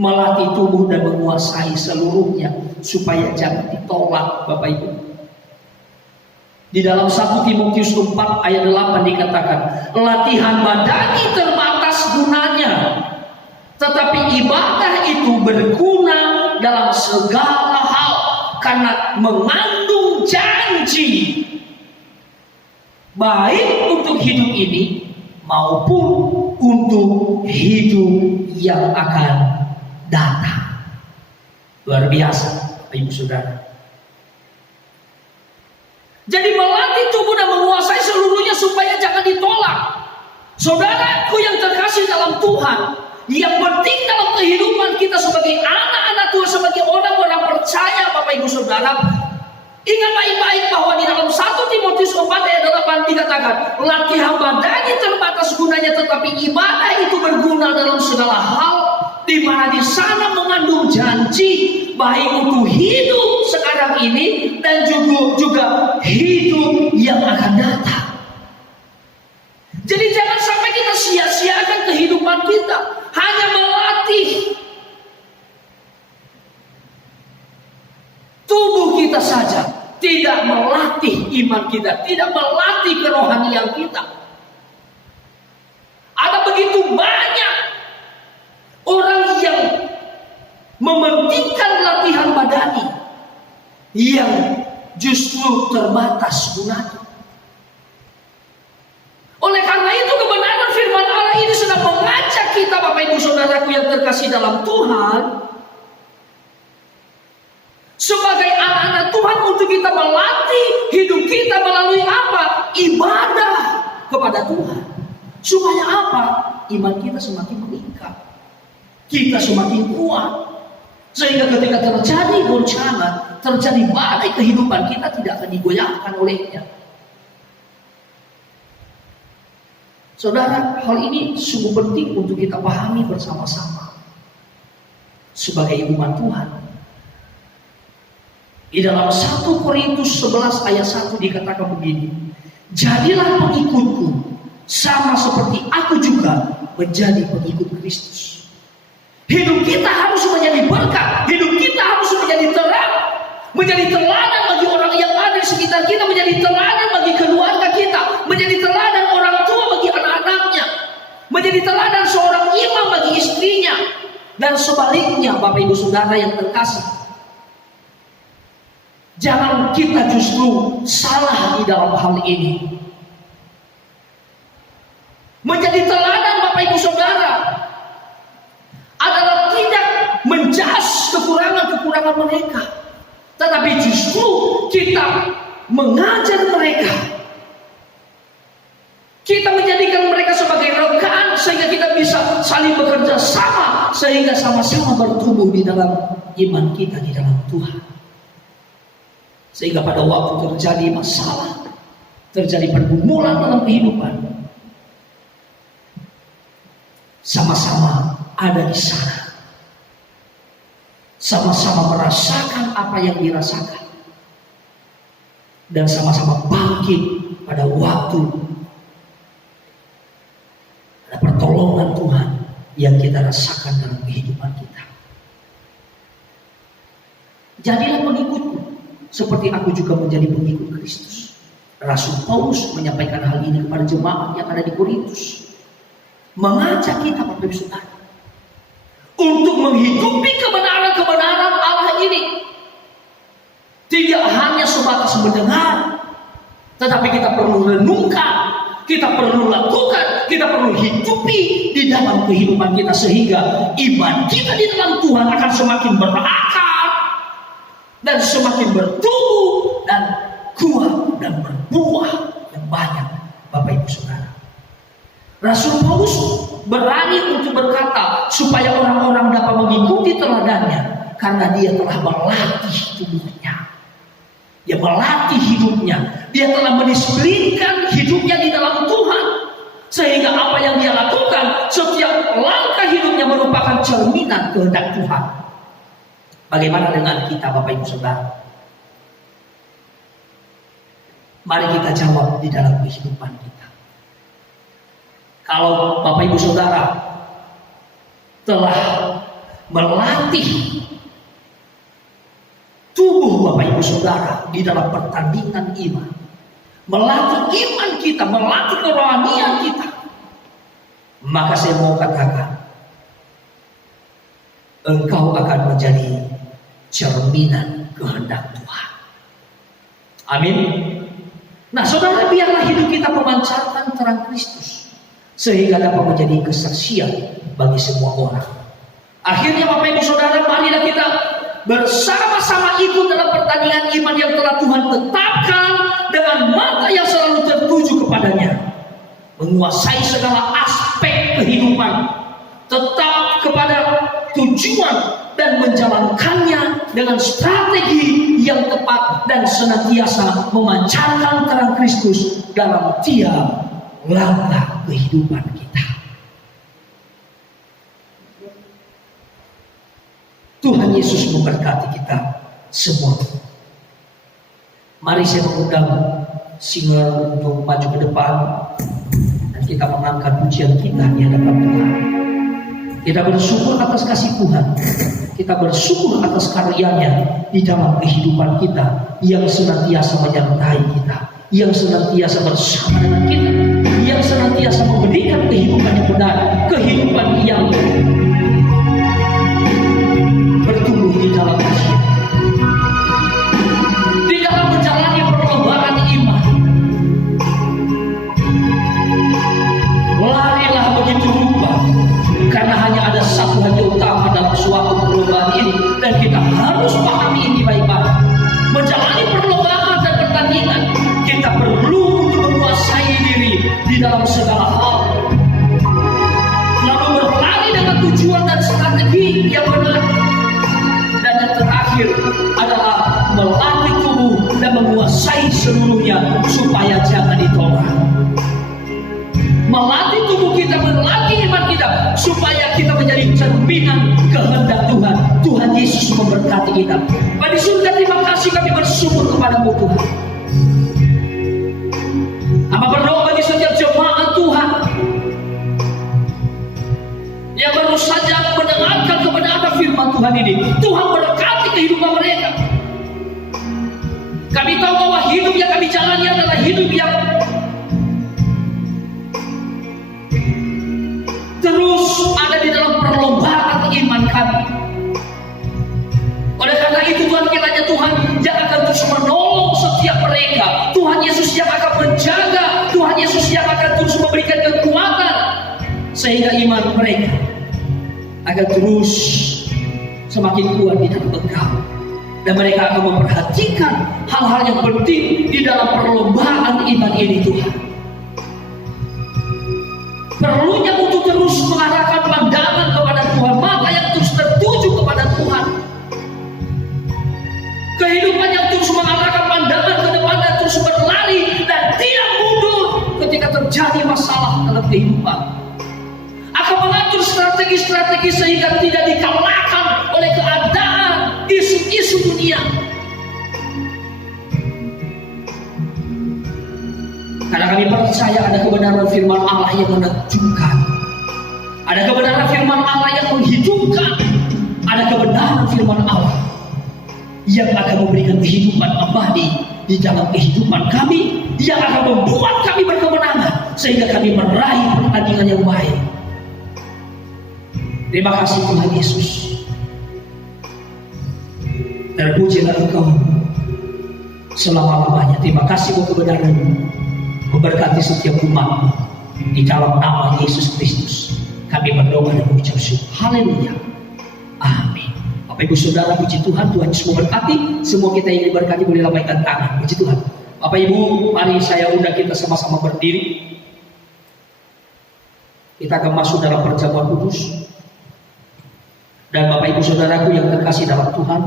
melatih tubuh dan menguasai seluruhnya supaya jangan ditolak, Bapak Ibu. Di dalam 1 Timotius 4 ayat 8 dikatakan, latihan badani terbatas gunanya, tetapi ibadah itu berguna dalam segala hal karena mengandung janji, baik untuk hidup ini maupun untuk hidup yang akan datang. Luar biasa, Bapak Ibu Saudara. Jadi melatih tubuh dan menguasai seluruhnya supaya jangan ditolak. Saudaraku yang terkasih dalam Tuhan, yang penting dalam kehidupan kita sebagai anak-anak Tuhan, sebagai orang-orang percaya, Bapak Ibu Saudara, ingat baik-baik bahwa di dalam 1 Timotius 4 ayat 8 dikatakan, latihan badani terbatas gunanya, tetapi ibadah itu berguna dalam segala hal, di mana di sana mengandung janji, baik untuk hidup sekarang ini dan juga hidup yang akan datang. Jadi jangan sampai kita sia-siakan kehidupan kita hanya melatih tubuh kita saja, tidak melatih iman kita, tidak melatih kerohanian kita. Ada begitu banyak orang yang mementingkan latihan badani yang justru terbatas gunanya. Oleh karena itu kebenaran firman Allah ini sedang mengajak kita, Bapak Ibu Saudaraku yang terkasih dalam Tuhan, sebagai anak-anak Tuhan, untuk kita melatih hidup kita melalui apa? Ibadah kepada Tuhan. Supaya apa? Iman kita semakin meningkat, kita semakin kuat, sehingga ketika terjadi goncangan, terjadi badai kehidupan kita, tidak akan digoyahkan olehnya. Saudara, hal ini sungguh penting untuk kita pahami bersama-sama sebagai umat Tuhan. Di dalam 1 Korintus 11 ayat 1 dikatakan begini, jadilah pengikutku sama seperti aku juga menjadi pengikut Kristus. Hidup kita harus menjadi berkat, hidup kita harus menjadi terang, menjadi teladan bagi orang yang ada di sekitar kita, menjadi teladan bagi keluarga kita, menjadi teladan orang tua bagi anak-anaknya, menjadi teladan seorang imam bagi istrinya, dan sebaliknya, Bapak Ibu Saudara yang terkasih. Jangan kita justru salah di dalam hal ini. Menjadi teladan, Bapak Ibu Saudara, adalah tidak menjas kekurangan-kekurangan mereka, tetapi justru kita mengajar mereka, kita menjadikan mereka sebagai rekan, sehingga kita bisa saling bekerja sama, sehingga sama-sama bertumbuh di dalam iman kita di dalam Tuhan. Sehingga pada waktu terjadi masalah, terjadi pergumulan dalam kehidupan, sama-sama ada di sana, sama-sama merasakan apa yang dirasakan, dan sama-sama bangkit pada waktu ada pertolongan Tuhan yang kita rasakan dalam kehidupan kita. Jadilah pengikutku seperti aku juga menjadi pengikut Kristus. Rasul Paulus menyampaikan hal ini kepada jemaat yang ada di Korintus, mengajak kita Bapak Ibu Saudara untuk menghidupi kebenaran-kebenaran Allah ini. Tidak hanya sebatas mendengar, tetapi kita perlu renungkan, kita perlu lakukan, kita perlu hidupi di dalam kehidupan kita, sehingga iman kita di dalam Tuhan akan semakin berakar dan semakin bertumbuh dan kuat dan berbuah yang banyak Bapak Ibu Saudara. Rasul Paulus berani untuk berkata supaya orang-orang dapat mengikuti teladannya, karena dia telah melatih tubuhnya, dia melatih hidupnya, dia telah mendisiplinkan hidupnya di dalam Tuhan, sehingga apa yang dia lakukan, setiap langkah hidupnya merupakan cerminan kehendak Tuhan. Bagaimana dengan kita Bapak Ibu Saudara? Mari kita jawab di dalam kehidupan kita. Kalau Bapak Ibu Saudara telah melatih tubuh Bapak Ibu Saudara di dalam pertandingan iman, melatih iman kita, melatih kerohanian kita, maka saya mau katakan, engkau akan menjadi cerminan kehendak Tuhan. Amin. Nah saudara, biarlah hidup kita memancarkan terang Kristus, sehingga dapat menjadi kesaksian bagi semua orang. Akhirnya Bapak Ibu Saudara, marilah kita bersama-sama ikut dalam pertandingan iman yang telah Tuhan tetapkan, dengan mata yang selalu tertuju kepadanya, menguasai segala aspek kehidupan, tetap kepada tujuan dan menjalankannya dengan strategi yang tepat, dan senantiasa memancarkan terang Kristus dalam tiap langkah kehidupan kita. Tuhan Yesus memberkati kita semua. Mari saya mengundang singer untuk maju ke depan, dan kita mengangkat pujian kita di hadapan Tuhan. Kita bersyukur atas kasih Tuhan, kita bersyukur atas karyanya di dalam kehidupan kita, yang senantiasa menyertai kita, yang senantiasa bersama dengan kita, yang senantiasa memberikan kehidupan yang benar, kehidupan yang bertumbuh di dalam kasih, di dalam menjalani perlombaan iman. Larilah begitu rupa, karena hanya ada satu hal utama dalam suatu perlombaan ini, dan kita harus pahami ini baik-baik. Menjalani perlombaan dan pertandingan, kita perlu untuk menguasai diri di dalam segala hal, lalu berlari dengan tujuan dan strategi yang benar. Dan yang terakhir adalah melatih tubuh dan menguasai seluruhnya supaya jangan ditolak. Melatih tubuh kita, melatih iman kita, supaya kita menjadi cerminan kehendak Tuhan. Tuhan Yesus memberkati kita. Bapak di surga, terima kasih, kami bersyukur kepada-Mu Tuhan. Hamba berdoa bagi setiap jemaat Tuhan yang baru saja mendengarkan kebenaran firman Tuhan ini. Tuhan berkati kehidupan mereka. Kami tahu bahwa hidup yang kami jalani adalah hidup yang terus ada di dalam perlombaan iman kami. Oleh karena itu Tuhan, kiranya Tuhan yang akan terus menolong setiap mereka, Tuhan Yesus yang akan menjaga, Tuhan Yesus yang akan terus memberikan kekuatan, sehingga iman mereka akan terus semakin kuat di dalam Engkau, dan mereka akan memperhatikan hal-hal yang penting di dalam perlombaan iman ini. Tuhan, perlunya untuk terus mengarahkan pandangan kepada Tuhan, mata yang terus tertuju kepada Tuhan, kehidupan yang terus mengarahkan pandangan ke depan dan terus berlari dan tidak mundur ketika terjadi masalah dalam kehidupan. Akan mengatur strategi-strategi sehingga tidak dikalahkan oleh keadaan, isu-isu dunia. Karena kami percaya ada kebenaran firman Allah yang menentukan, ada kebenaran firman Allah yang menghidupkan, ada kebenaran firman Allah yang akan memberikan kehidupan abadi di dalam kehidupan kami, yang akan membuat kami berkemenangan sehingga kami meraih pertandingan yang baik. Terima kasih Tuhan Yesus. Terpujilah Engkau selama-lamanya. Terima kasih untuk kebenaran-Mu, memberkati setiap umat di dalam nama Yesus Kristus. Kami berdoa dan mengucap syukur. Haleluya. Amin. Bapak Ibu Saudara, puji Tuhan, Tuhan Yesus memberkati. Semua kita yang diberkati boleh lambaikan tangan. Puji Tuhan. Bapak Ibu, mari saya undang kita sama-sama berdiri. Kita akan masuk dalam perjamuan kudus. Dan Bapak Ibu Saudaraku yang terkasih dalam Tuhan,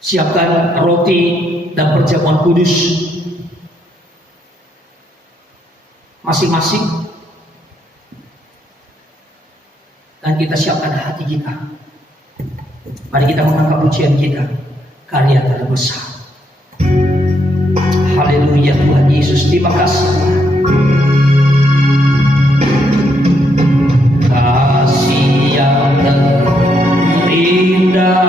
siapkan roti dan perjamuan kudus masing-masing, dan kita siapkan hati kita. Mari kita mengangkat pujian kita, karya terbesar. Haleluya Tuhan Yesus, terima kasih. Kasih yang terindah,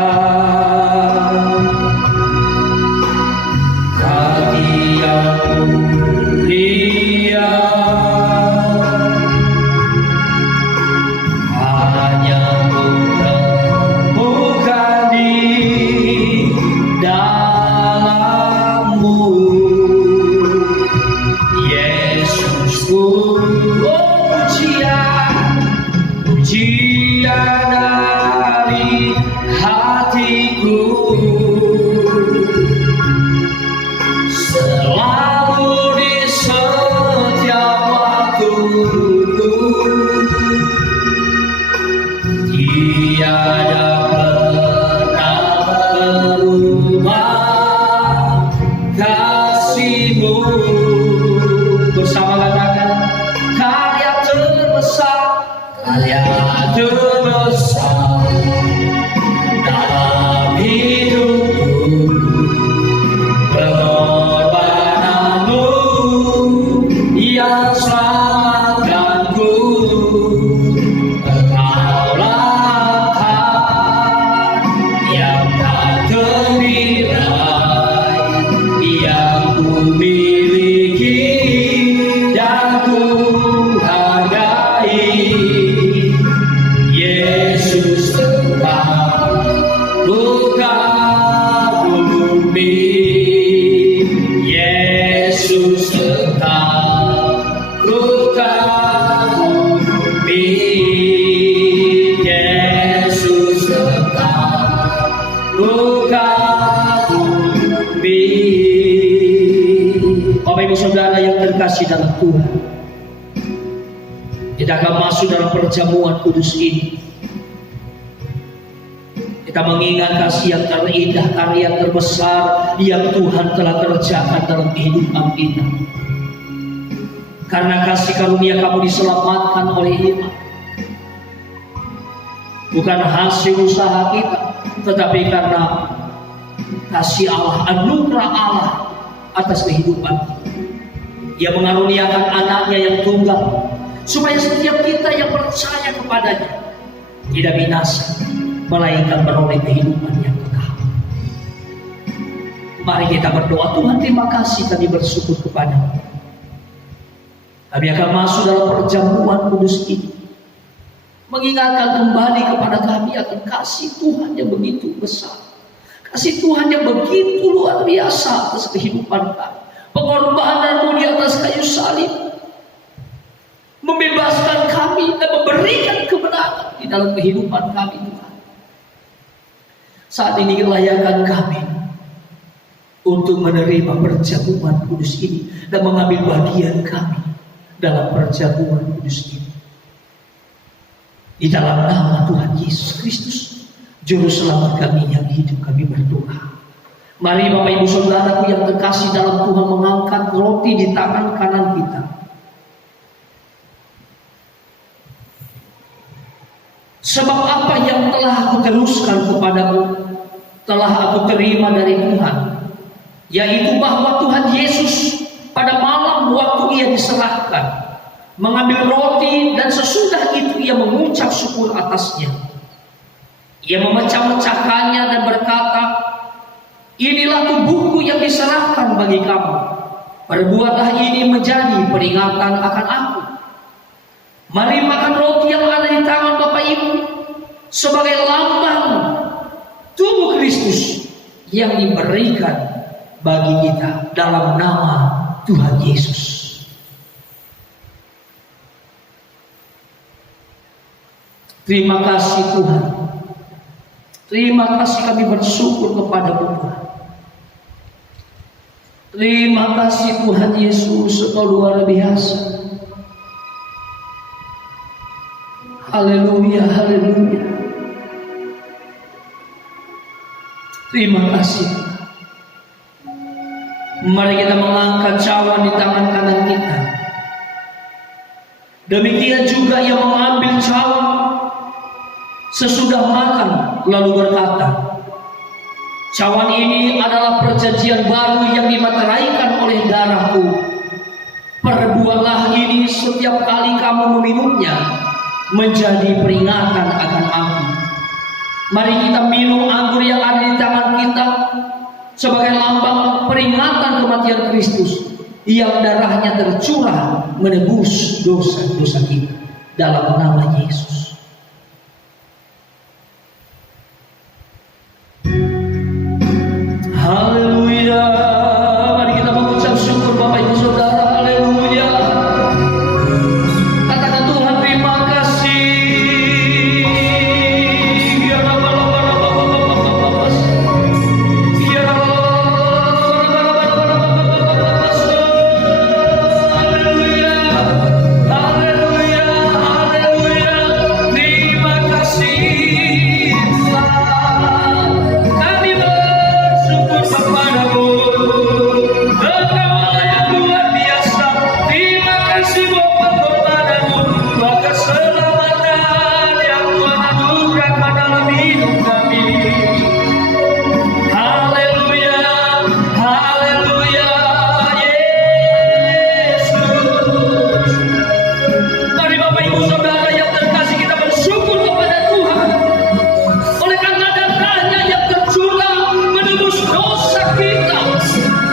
dalam Tuhan, kita akan masuk dalam perjamuan kudus ini. Kita mengingat kasih yang terindah, karya terbesar yang Tuhan telah kerjakan dalam kehidupan kita. Karena kasih karunia kamu diselamatkan oleh iman, bukan hasil usaha kita, tetapi karena kasih Allah, anugerah Allah atas kehidupan kita. Ia mengaruniakan anaknya yang tunggal, supaya setiap kita yang percaya kepadanya tidak binasa, melainkan beroleh kehidupan yang kekal. Mari kita berdoa. Tuhan, terima kasih, kami bersyukur kepada-Mu. Kami akan masuk dalam perjamuan kudus ini, mengingatkan kembali kepada kami akan kasih Tuhan yang begitu besar, kasih Tuhan yang begitu luar biasa atas kehidupan kami. Pengorbanan-Mu di atas kayu salib membebaskan kami dan memberikan kemenangan di dalam kehidupan kami, Tuhan. Saat ini layakan kami untuk menerima perjamuan kudus ini dan mengambil bagian kami dalam perjamuan kudus ini. Di dalam nama Tuhan Yesus Kristus, Juru Selamat kami yang hidup, kami berdoa. Mari Bapak Ibu Saudaraku yang terkasih dalam Tuhan, mengangkat roti di tangan kanan kita. Sebab apa yang telah aku teruskan kepadamu, telah aku terima dari Tuhan, yaitu bahwa Tuhan Yesus pada malam waktu Ia diserahkan, mengambil roti dan sesudah itu Ia mengucap syukur atasnya. Ia memecah-mecahkannya dan berkata, inilah tubuhku yang diserahkan bagi kamu. Perbuatlah ini menjadi peringatan akan aku. Mari makan roti yang ada di tangan Bapak Ibu sebagai lambang tubuh Kristus yang diberikan bagi kita dalam nama Tuhan Yesus. Terima kasih Tuhan. Terima kasih, kami bersyukur kepada-Mu Tuhan. Terima kasih Tuhan Yesus, Engkau luar biasa. Haleluya, haleluya. Terima kasih. Mari kita mengangkat cawan di tangan kanan kita. Demikian juga Ia mengambil cawan sesudah makan, lalu berkata, cawan ini adalah perjanjian baru yang dimateraikan oleh darahku. Perbuatlah ini setiap kali kamu meminumnya menjadi peringatan akan aku. Mari kita minum anggur yang ada di tangan kita sebagai lambang peringatan kematian Kristus yang darahnya tercurah menebus dosa-dosa kita dalam nama Yesus. Haleluya. Mari kita mengucap syukur Bapak Ibu Saudara. Haleluya. Katakan Tuhan terima kasih. Haleluya. Haleluya. Haleluya. Terima kasih Tuhan. Kami bersyukur kepadamu. Engkau yang luar biasa. Terima kasih Bapa kepadamu. Buat keselamatan yang Tuhan anugerahkan dalam hidup kami. Haleluya. Haleluya. Yesus. Mari Bapak Ibu Saudara yang terkasih, kita bersyukur kepada Tuhan. Oleh karena darahnya yang tercurah menebus dosa kita,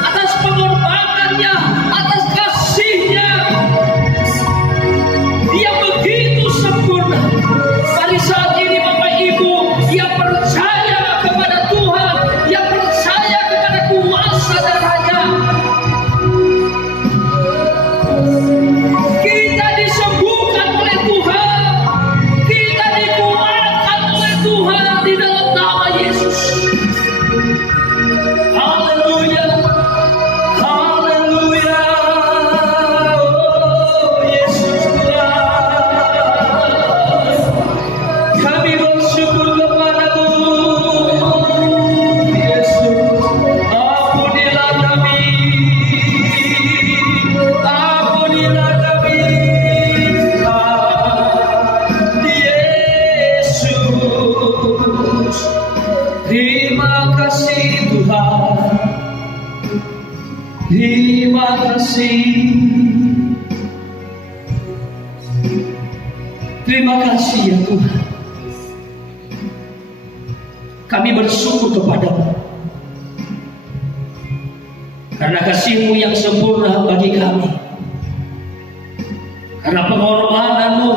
atas pengorbanannya, atas kasihnya yang begitu sempurna. Pada saat ini Bapak Ibu yang percaya kepada Tuhan, yang percaya kepada kuasa darahnya, kita disembuhkan oleh Tuhan, kita dikuatkan oleh Tuhan di dalam nama Yesus. Haleluya. Haleluya. Oh Yesus Tuhan, kami bersyukur kepadamu. Yesus, ampunilah kami. Ampunilah kami. Yesus, terima kasih Tuhan. Terima kasih. Terima kasih ya Tuhan. Kami bersyukur kepadamu karena kasih-Mu yang sempurna bagi kami. Karena pengorbananmu,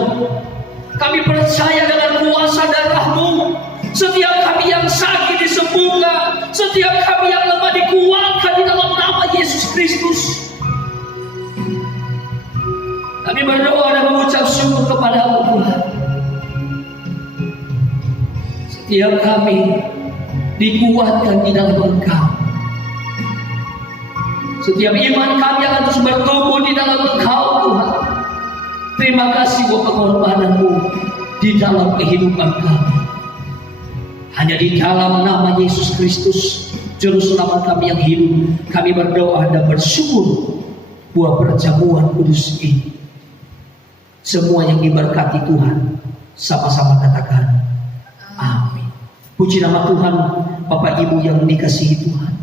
kami percaya dengan kuasa darah-Mu. Setiap kami yang sakit disembuhkan, setiap kami yang lemah dikuatkan di dalam nama Yesus Kristus. Kami berdoa dan mengucap syukur kepada-Mu Tuhan. Setiap kami dikuatkan di dalam Engkau. Setiap iman kami akan terus bertumbuh di dalam Engkau Tuhan. Terima kasih buat pengorbanan-Mu di dalam kehidupan kami. Hanya di dalam nama Yesus Kristus, Juru Selamat kami yang hidup, kami berdoa dan bersyukur buat perjamuan kudus ini. Semua yang diberkati Tuhan, sama-sama katakan amin. Puji nama Tuhan. Bapak Ibu yang dikasihi Tuhan,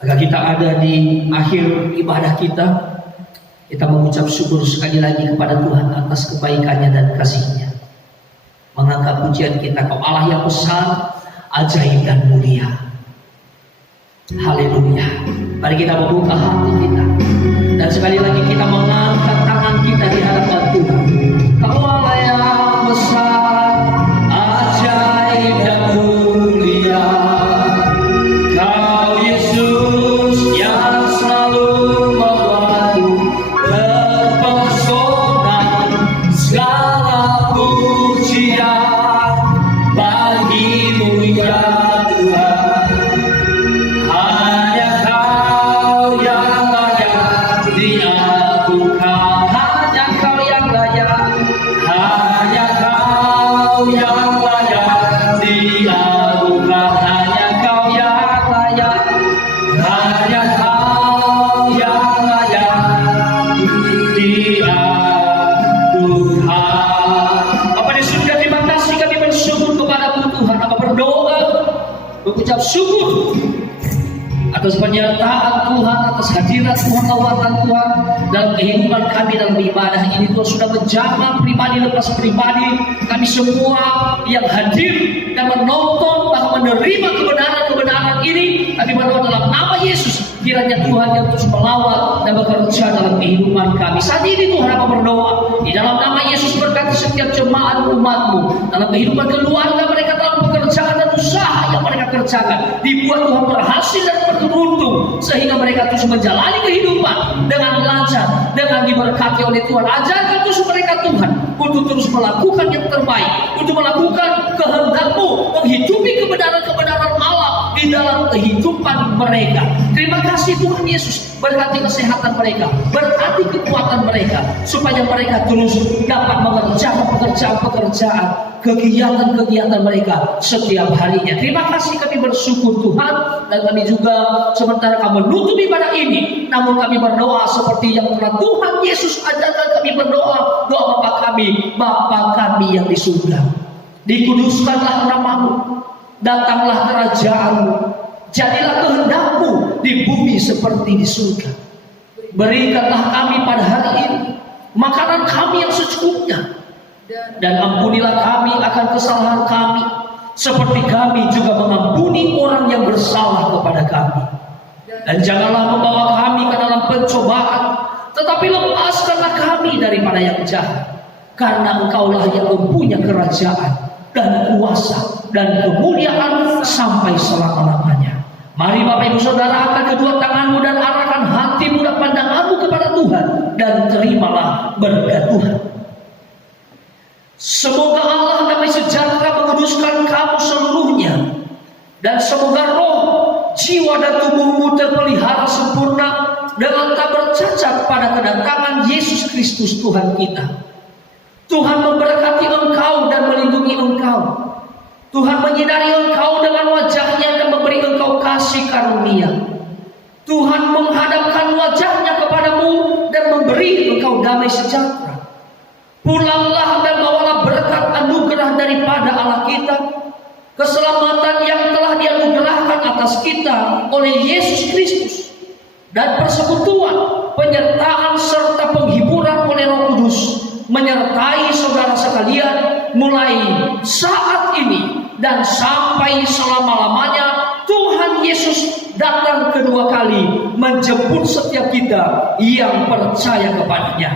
agar kita ada di akhir ibadah kita, kita mengucap syukur sekali lagi kepada Tuhan atas kebaikannya dan kasih-Nya. mengangkat pujian kita. Kau Allah yang besar, ajaib dan mulia. Haleluya. Mari kita membuka hati kita, dan sekali lagi kita mengangkat tangan kita di hadapan Tuhan. Kau Allah yang besar, ajaib dan mulia. Kau Yesus yang selalu membuatku terpesona. Segala pujian bagimu ya Tuhan. Hanya Kau yang layak diagungkan. Hanya Kau yang layak. Hanya Kau yang layak diagungkan. Hanya Kau yang layak. Hanya Kau yang layak diagungkan. Bapa di surga, terima kasih kami bersyukur kepada-Mu Tuhan. Apa berdoa, mengucap syukur atas penyertaan Tuhan, atas hadirat Tuhan, lawatan Tuhan dalam kehidupan kami dalam ibadah ini. Tuhan sudah menjamah pribadi lepas pribadi kami semua yang hadir dan menonton, bahkan menerima kebenaran-kebenaran ini. Kami berdoa dalam nama Yesus, kiranya Tuhan yang terus melawat dan bekerja dalam kehidupan kami. Saat ini Tuhan apa berdoa di dalam nama Yesus, berkati setiap jemaat umat-Mu dalam kehidupan keluarga mereka, dalam pekerjaan dan usaha yang mereka kerjakan, dibuat Tuhan berhasil dan beruntung, sehingga mereka terus menjalani kehidupan dengan lancar, dengan diberkati oleh Tuhan. Ajarkan terus mereka Tuhan untuk terus melakukan yang terbaik, untuk melakukan kehendak-Mu, menghidupi kebenaran-kebenaran Allah di dalam kehidupan mereka. Terima kasih Tuhan Yesus, berkati kesehatan mereka, berkati kekuatan mereka, supaya mereka terus dapat mengerjakan pekerjaan-pekerjaan, kegiatan-kegiatan mereka setiap harinya. Terima kasih, kami bersyukur Tuhan, dan kami juga sementara kami menutup ibadah ini, namun kami berdoa seperti yang telah Tuhan Yesus ajarkan. Kami berdoa, doa Bapa kami yang di surga, dikuduskanlah nama-Mu, datanglah kerajaan-Mu, jadilah kehendak-Mu di bumi seperti di surga. Berikanlah kami pada hari ini makanan kami yang secukupnya, dan ampunilah kami akan kesalahan kami, seperti kami juga mengampuni orang yang bersalah kepada kami. Dan janganlah membawa kami ke dalam pencobaan, tetapi lepaskanlah kami daripada yang jahat. Karena Engkaulah yang mempunyai kerajaan dan kuasa dan kemuliaan sampai selama-lamanya. Mari Bapak Ibu Saudara, angkat kedua tanganmu dan arahkan hatimu dan pandanganmu kepada Tuhan, dan terimalah berkat Tuhan. Semoga Allah damai sejahtera menguduskan kamu seluruhnya, dan semoga roh, jiwa dan tubuhmu terpelihara sempurna dengan tak bercacat pada kedatangan Yesus Kristus Tuhan kita. Tuhan memberkati engkau dan melindungi engkau. Tuhan menyinari engkau dengan wajahnya dan memberi engkau kasih karunia. Tuhan menghadapkan wajahnya kepadamu dan memberi engkau damai sejahtera. Pulanglah dan bawalah berkat anugerah daripada Allah kita, keselamatan yang telah dianugerahkan atas kita oleh Yesus Kristus, dan persekutuan, penyertaan serta penghiburan oleh Roh Kudus menyertai saudara sekalian mulai saat ini dan sampai selama-lamanya. Tuhan Yesus datang kedua kali menjemput setiap kita yang percaya kepadanya.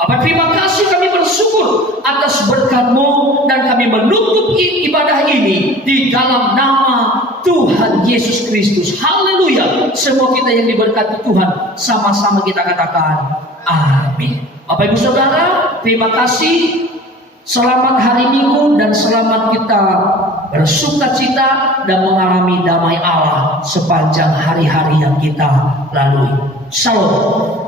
Bapak, terima kasih, kami bersyukur atas berkat-Mu, dan kami menutup ibadah ini di dalam nama Tuhan Yesus Kristus. Haleluya. Semua kita yang diberkati Tuhan, sama-sama kita katakan amin. Bapak Ibu Saudara, terima kasih. Selamat hari Minggu, dan selamat kita bersukacita dan mengalami damai Allah sepanjang hari-hari yang kita lalui. Shalom.